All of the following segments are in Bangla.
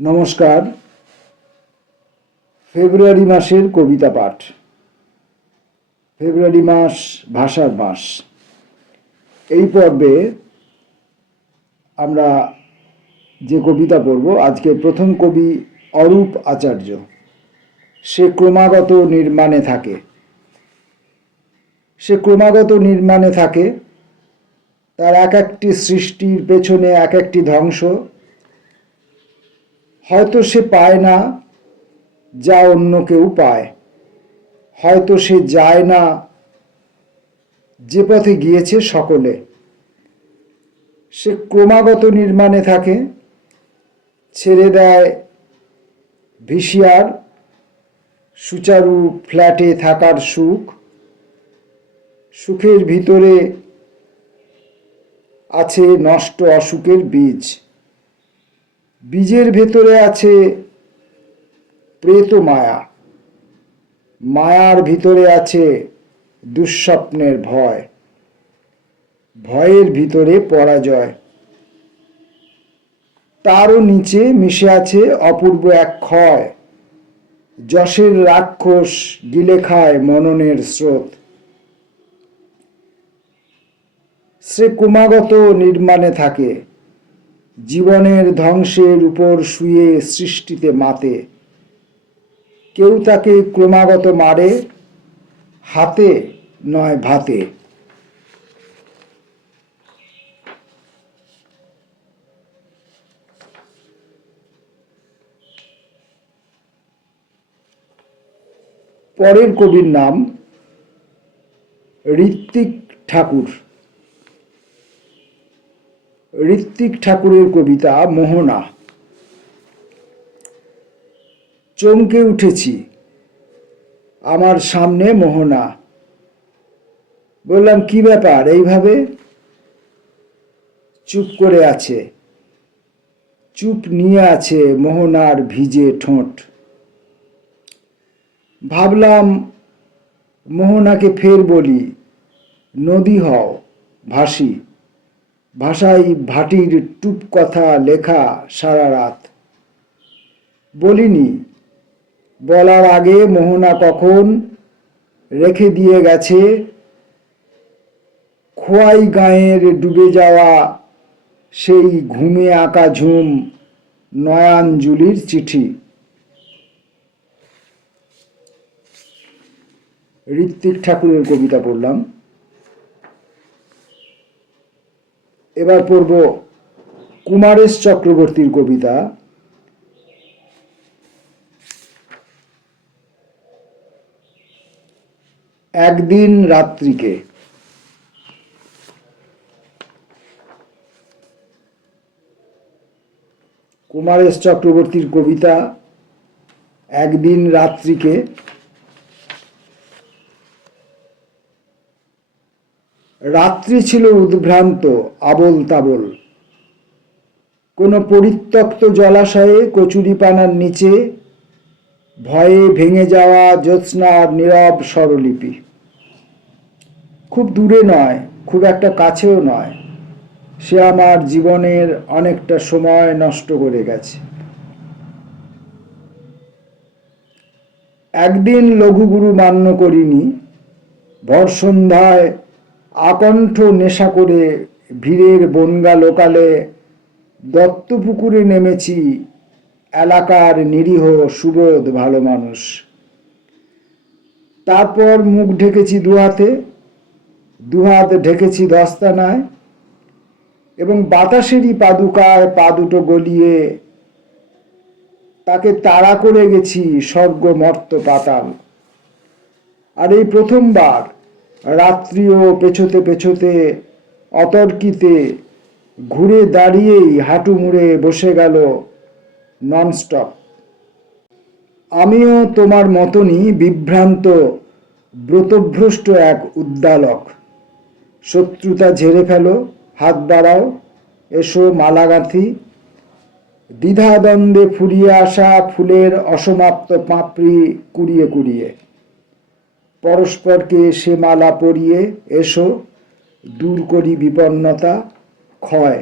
নমস্কার। ফেব্রুয়ারি মাসের কবিতা পাঠ। ফেব্রুয়ারি মাস ভাষার মাস। এই পর্বে আমরা যে কবিতা পড়ব, আজকে প্রথম কবি অরূপ আচার্য। সে ক্রমাগত নির্মাণে থাকে। তার এক একটি সৃষ্টির পেছনে এক একটি ধ্বংস। হয়তো সে পায় না যা অন্য কেউ পায়, হয়তো সে যায় না যে পথে গিয়েছে সকলে। সে ক্রমাগত নির্মাণে থাকে, ছেড়ে দেয় ভিসিআর সুচারু ফ্ল্যাটে থাকার সুখ। সুখের ভিতরে আছে নষ্ট অসুখের বীজ, বীজের ভেতরে আছে প্রেত মায়া, মায়ার ভিতরে আছে দুঃস্বপ্নের ভয়, ভয়ের ভিতরে পরাজয়। তারও নিচে মিশে আছে অপূর্ব এক ক্ষয়, যশের রাক্ষস গিলে খায় মননের স্রোত। সে ক্রমাগত নির্মাণে থাকে, জীবনের ধ্বংসের উপর শুয়ে সৃষ্টিতে মাতে। কেউ তাকে ক্রমাগত মারে, হাতে নয় ভাতে। পরের কবির নাম ঋত্বিক ঠাকুর। ঋত্বিক ঠাকুরের কবিতা মোহনা। চমকে উঠেছি, আমার সামনে মোহনা। বললাম, কি ব্যাপার এইভাবে চুপ করে আছে? চুপ নিয়ে আছে মোহনার ভিজে ঠোঁট। ভাবলাম মোহনাকে ফের বলি, নদী হও ভাসি। ভাষায় ভাটির টুপ কথা লেখা সারা রাত। বলিনি, বলার আগে মোহনা কখন রেখে দিয়ে গেছে খোয়াই গাঁয়ের ডুবে যাওয়া সেই ঘুমে আঁকা ঝুম নয়াঞ্জলির চিঠি। ঋত্বিক ঠাকুরের কবিতা পড়লাম। এবার পড়ব কুমারেশ চক্রবর্তীর কবিতা একদিন রাত্রিকে। কুমারেশ চক্রবর্তীর কবিতা একদিন রাত্রিকে। রাত্রি ছিল উদ্ভ্রান্ত, আবোল তাবোল। কোনো পরিত্যক্ত জলাশয়ে কচুরিপানার নিচে ভয়ে ভেঙে যাওয়া জ্যোৎস্নার নীরব স্বরলিপি। খুব দূরে নয়, খুব একটা কাছেও নয়, সে আমার জীবনের অনেকটা সময় নষ্ট করে গেছে। একদিন লঘুগুরু মান্য করিনি, ভর সন্ধ্যায় আকণ্ঠ নেশা করে ভিড়ের বনগা লোকালে দত্তপুকুরে নেমেছি এলাকার নিরীহ সুবোধ ভালো মানুষ। তারপর মুখ ঢেকেছি দুহাতে, দুহাত ঢেকেছি দস্তানায়, এবং বাতাসেরই পাদুকায় পা দুটো গলিয়ে তাকে তাড়া করে গেছি স্বর্গ মর্ত পাতাল। আর এই প্রথমবার রাত্রিও পেছোতে পেছোতে অতর্কিতে ঘুরে দাঁড়িয়েই হাঁটু মুড়ে বসে গেল ননস্টপ। আমিও তোমার মতনই বিভ্রান্ত ব্রতভ্রষ্ট এক উদ্দালক। শত্রুতা ঝেড়ে ফেলো, হাত বাড়াও, এসো মালা গাঁথি। দ্বিধাদ্বন্দ্বে ফুরিয়ে আসা ফুলের অসমাপ্ত পাপড়ি কুড়িয়ে কুড়িয়ে পরস্পরকে সে মালা পরিয়ে এসো, দূর করি বিপন্নতা ক্ষয়।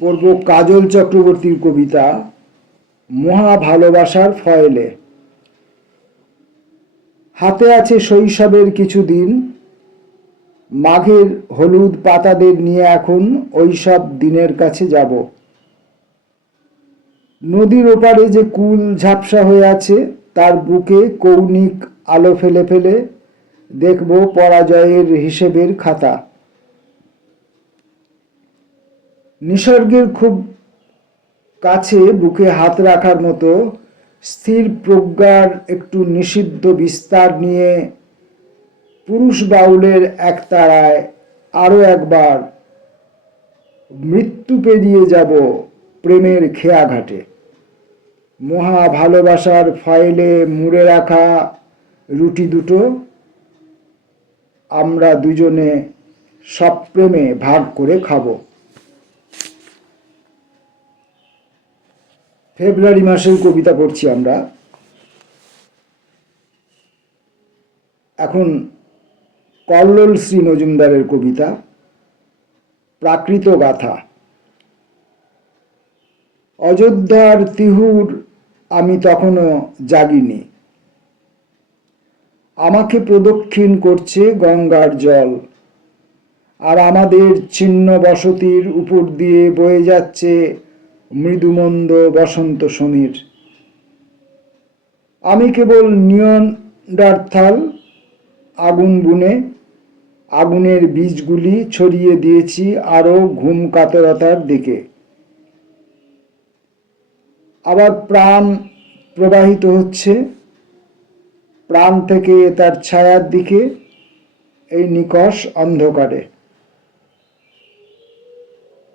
পড়ব কাজল চক্রবর্তীর কবিতা মহা ভালোবাসার ফয়েলে। হাতে আছে শৈশবের কিছু দিন, মাঘের হলুদ পাতাদের নিয়ে এখন ওইসব দিনের কাছে যাব। নদীর ওপারে যে কুল ঝাপসা হয়ে আছে, তার বুকে কৌণিক আলো ফেলে ফেলে দেখব পরাজয়ের হিসেবের খাতা। নিসর্গের খুব কাছে বুকে হাত রাখার মতো স্থির প্রজ্ঞার একটু নিষিদ্ধ বিস্তার নিয়ে পুরুষ বাউলের একতারায় আরো একবার মৃত্যু পেরিয়ে যাব প্রেমের খেয়াঘাটে। মহা ভালোবাসার ফয়েলে মুড়ে রাখা রুটি দুটো আমরা দুজনে সপ্রেমে ভাগ করে খাবো। ফেব্রুয়ারি মাসের কবিতা পড়ছি আমরা। এখন কল্লোল শ্রী মজুমদারের কবিতা প্রাকৃত গাথা। অযোধ্যার তিহুর আমি তখনও জাগিনি, আমাকে প্রদক্ষিণ করছে গঙ্গার জল, আর আমাদের ছিন্ন বসতির উপর দিয়ে বয়ে যাচ্ছে মৃদুমন্দ বসন্ত সমীর। আমি কেবল নিয়ন্ডার্থাল আগুন বুনে আগুনের বীজগুলি ছড়িয়ে দিয়েছি আরো ঘুম কাতরতার দিকে। আবার প্রাণ প্রবাহিত হচ্ছে প্রাণ থেকে তার ছায়ার দিকে এই নিকষ অন্ধকারে।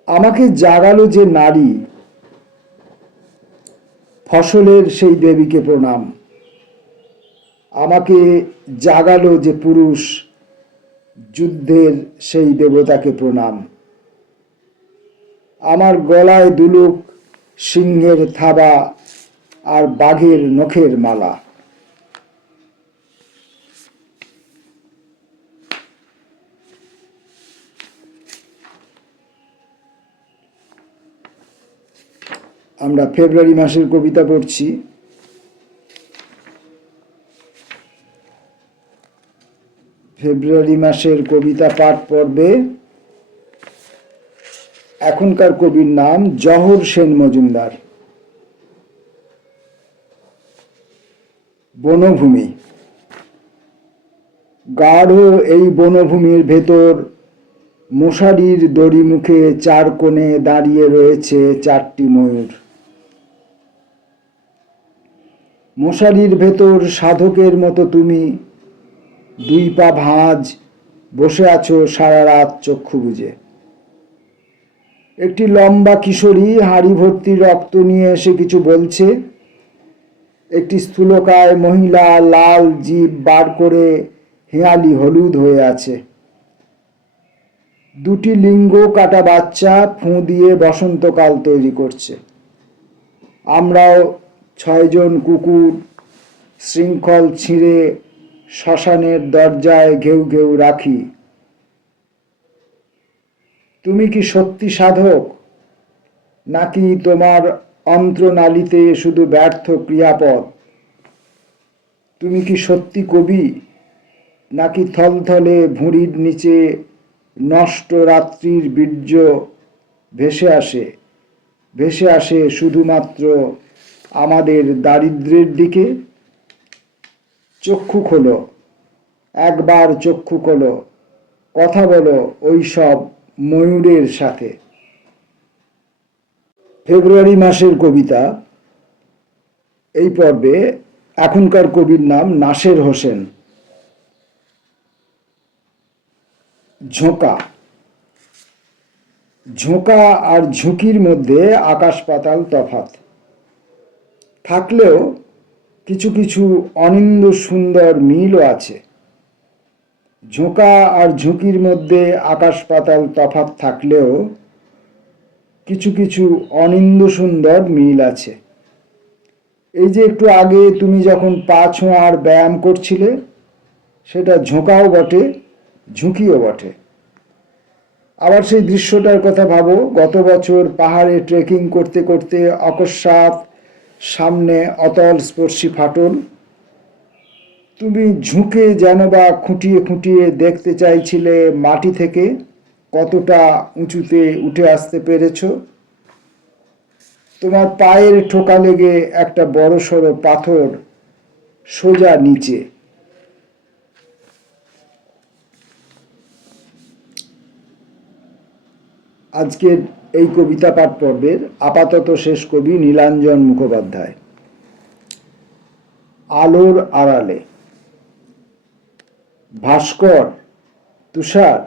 আমাকে জাগালো যে নারী, ফসলের সেই দেবীকে প্রণাম। আমাকে জাগালো যে পুরুষ, যুদ্ধের সেই দেবতাকে প্রণাম। আমার গলায় দুলুক সিংহের থাবা আর বাঘের নখের মালা। আমরা ফেব্রুয়ারি মাসের কবিতা পড়ছি। ফেব্রুয়ারি মাসের কবিতা পাঠ পর্বে এখনকার কবির নাম জহর সেন মজুমদার। বনভূমি। গাঢ় এই বনভূমির ভেতর মশারির দড়ি মুখে চার কোণে দাঁড়িয়ে রয়েছে চারটি ময়ূর। মশারির ভেতর সাধকের মতো তুমি দুই পা ভাঁজ বসে আছো সারা রাত চক্ষু বুজে। একটি লম্বা কিশোরী হাঁড়ি ভর্তি রক্ত নিয়ে এসে কিছু বলছে। একটি স্থূলকায় মহিলা লাল জিভ বার করে হেঁয়ালি হলুদ হয়ে আছে। দুটি লিঙ্গ কাটা বাচ্চা ফুঁ দিয়ে বসন্তকাল তৈরি করছে। আমরাও 6 জন কুকুর শৃঙ্খল ছিঁড়ে শ্মশানের দরজায় ঘেউ ঘেউ রাখি। তুমি কি সত্যি সাধক, নাকি তোমার অন্ত্রনালীতে শুধু ব্যর্থ ক্রিয়াপদ? তুমি কি সত্যি কবি, নাকি থলথলে ভুঁড়ির নিচে নষ্ট রাত্রির বীর্য ভেসে আসে শুধুমাত্র আমাদের দারিদ্র্যের দিকে? চক্ষু খোলো, একবার চক্ষু খোলো, কথা বলো ওই সব ময়ূরের সাথে। ফেব্রুয়ারি মাসের কবিতা এই পর্বে এখনকার কবির নাম নাসের হোসেন। ঝোঁকা। ঝোঁকা আর ঝুঁকির মধ্যে আকাশ পাতাল তফাৎ থাকলেও কিছু কিছু অনিন্দ সুন্দর মিলও আছে। ঝোঁকা আর ঝুঁকির মধ্যে আকাশ পাতাল তফাৎ থাকলেও কিছু কিছু অনিন্দ সুন্দর মিল আছে। এই যে একটু আগে তুমি যখন পা ছোঁয়ার ব্যায়াম করছিলে, সেটা ঝোঁকাও বটে, ঝুঁকিও বটে। আবার সেই দৃশ্যটার কথা ভাবো, গত বছর পাহাড়ে ট্রেকিং করতে করতে অকস্মাৎ সামনে অতল স্পর্শী ফাটল। তুমি ঝুঁকে যেন বা খুঁটিয়ে খুঁটিয়ে দেখতে চাইছিলে মাটি থেকে কতটা উঁচুতে উঠে আসতে পেরেছ। তোমার পায়ের ঠোকা লেগে একটা বড়সড় পাথর সোজা নিচে। আজকের এই কবিতা পাঠ পর্বের আপাতত শেষ কবি নীলাঞ্জন মুখোপাধ্যায়। আলোর আড়ালে। ভাস্কর, তুষার,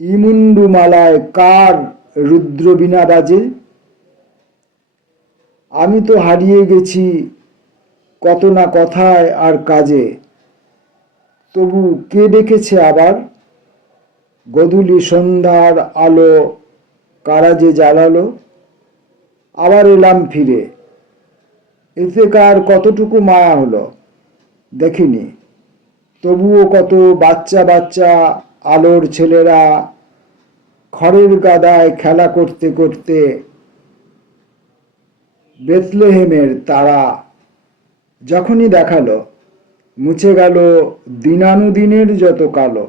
ইমুন্ডু মালায় কার রুদ্রবীণা বাজে? আমি তো হারিয়ে গেছি কত না কথায় আর কাজে, তবু কে ডেকেছে আবার? গধূলি সন্ধ্যার আলো কারা যে জ্বালালো, আবার এলাম ফিরে। এতে কার কতটুকু মায়া হলো দেখিনি। তবুও কত বাচ্চা বাচ্চা আলোর ছেলেরা খড়ের গাদায় খেলা করতে করতে বেথলেহেমের তারা যখনই দেখালো, মুছে গেল দিনানুদিনের যত কালো।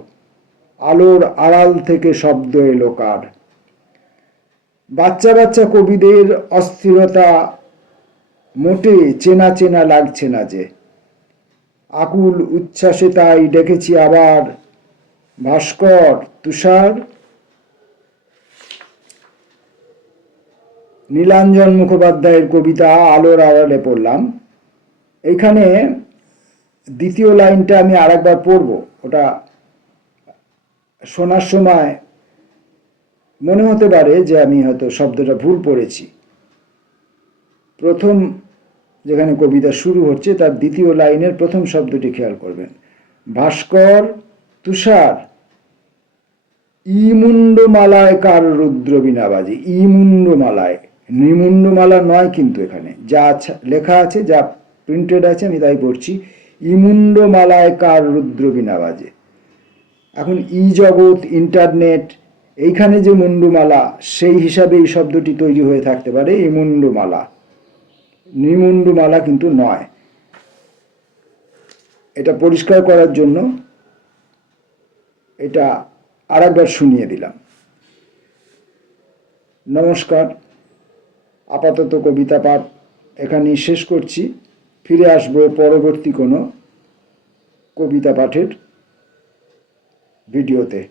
আলোর আড়াল থেকে শব্দ এলো কার? বাচ্চা বাচ্চা কবিদের অস্থিরতা মোটে চেনা চেনা লাগছে না যে। আকুল উচ্ছ্বাসে তাই ডেকেছি আবার, ভাস্কর, তুষার। নীলাঞ্জন মুখোপাধ্যায়ের কবিতা আলোর আড়ালে পড়লাম। এইখানে দ্বিতীয় লাইনটা আমি আরেকবার পড়ব। ওটা শোনার সময় মনে হতে পারে যে আমি হয়তো শব্দটা ভুল পড়েছি। প্রথম যেখানে কবিতা শুরু হচ্ছে তার দ্বিতীয় লাইনের প্রথম শব্দটি খেয়াল করবেন। ভাস্কর, তুষার, ইমুন্ডমালায় কার রুদ্রবীণা বাজে। ইমুন্ডমালায়, নিমুন্ডমালা নয় কিন্তু এখানে যা লেখা আছে, যা প্রিন্টেড আছে আমি তাই পড়ছি। ইমুন্ডমালায় কার রুদ্রবীণা বাজে। এখন ই জগৎ, ইন্টারনেট, এইখানে যে মুন্ডুমালা সেই হিসাবে এই শব্দটি তৈরি হয়ে থাকতে পারে ইমুন্ডমালা, নিমুন্ডমালা কিন্তু নয়। এটা পরিষ্কার করার জন্য এটা আরেকবার শুনিয়ে দিলাম। নমস্কার, আপাতত কবিতা পাঠ এখানেই শেষ করছি। ফিরে আসবো পরবর্তী কোনো কবিতা পাঠের ভিডিওতে।